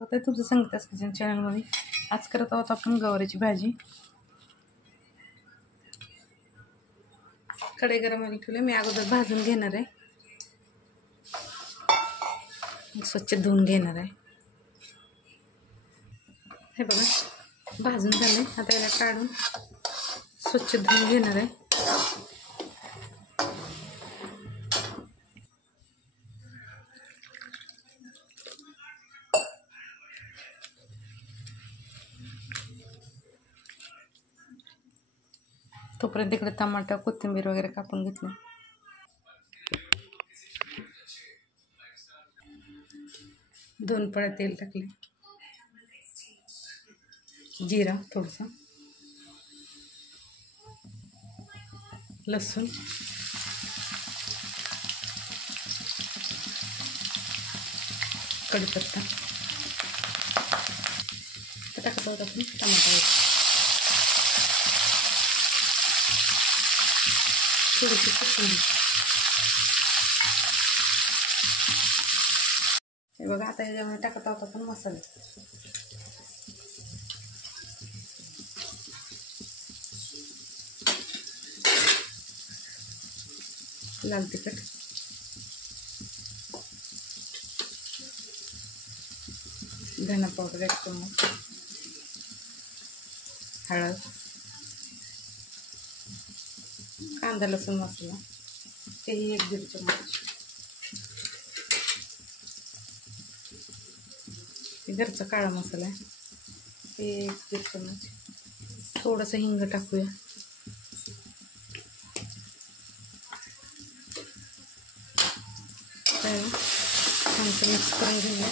आता तुमचं संगीता's किचन चॅनलमध्ये आज करत आहोत आपण गवारीची भाजी. कढई गरम ठेवले. मी अगोदर भाजून घेणार आहे, स्वच्छ धुवून घेणार आहे. हे बघा भाजून झाले. आता याला काढून स्वच्छ धुवून घेणार आहे. तोपर्यंत इकडे टमाटा कोथिंबीर वगैरे कापून घेतलं. दोन पळ्या तेल टाकले, जिरा थोडंसं, लसूण, कढीपत्ता टाकत आहोत आपण. टमाटा थोडीशी कोथिंबीर. हे बघा आता याच्यामध्ये टाकत आहोत आपण मसाले. लाल तिखट, धना पावडर 1 चमच, हळद, कांदा लसूण मसाला तेही 1-1.5 चमच, घरचा काळा मसाला आहे ते 1-1.5 चमच, थोडंसं हिंग टाकूया. छानसं मिक्स करून घेऊया.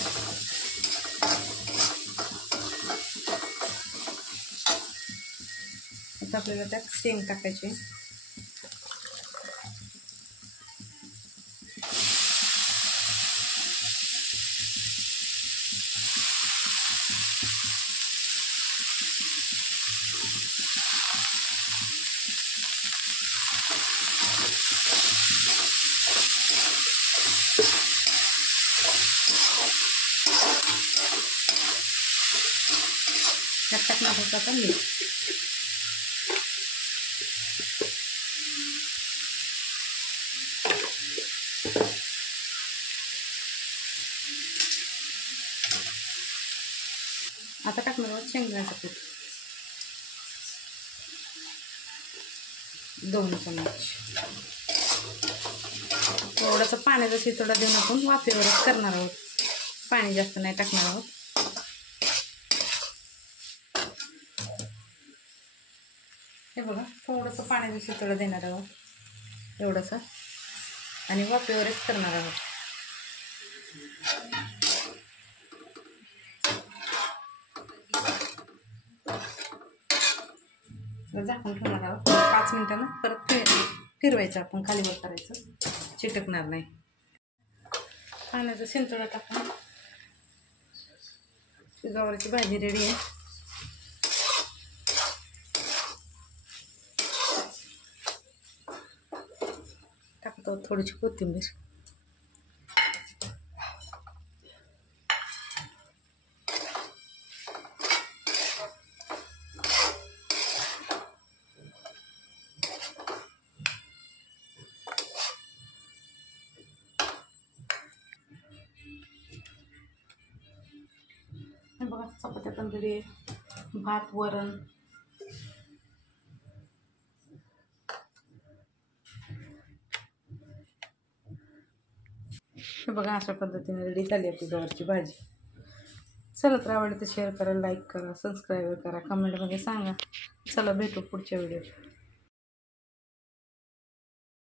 आता आपल्याला त्यात शेंग टाकायचे. त्यात टाकणार होता आता मीठ. आता टाकणार आहोत शेंगदाण्याचं कूट 2 चमच. थोडंसं पाण्याचा शितोडा देऊन आपण वाफेवरच करणार आहोत, पाणी जास्त नाही टाकणार आहोत. हे बघा थोडंसं पाण्याचा शितोडा देणार आहोत एवढंसं, आणि वाफेवरच करणार आहोत. झाकून ठेवणार आहोत 5 मिनिटांना. परत फिरवायचं आपण, खालीवर करायचं, चिटकणार नाही. पाण्याचा शिंतोडा टाकून गवारीची भाजी रेडी आहे. टाकतो थोडीशी कोथिंबीर. बघा चपात्या पण रेडी आहे, भात, वरण. हे बघा अशा पद्धतीने रेडी झाली आपली गवारची भाजी. चला तर आवडते शेअर करा, लाईक करा, सबस्क्राईब करा, कमेंटमध्ये सांगा. चला भेटू पुढच्या व्हिडिओत.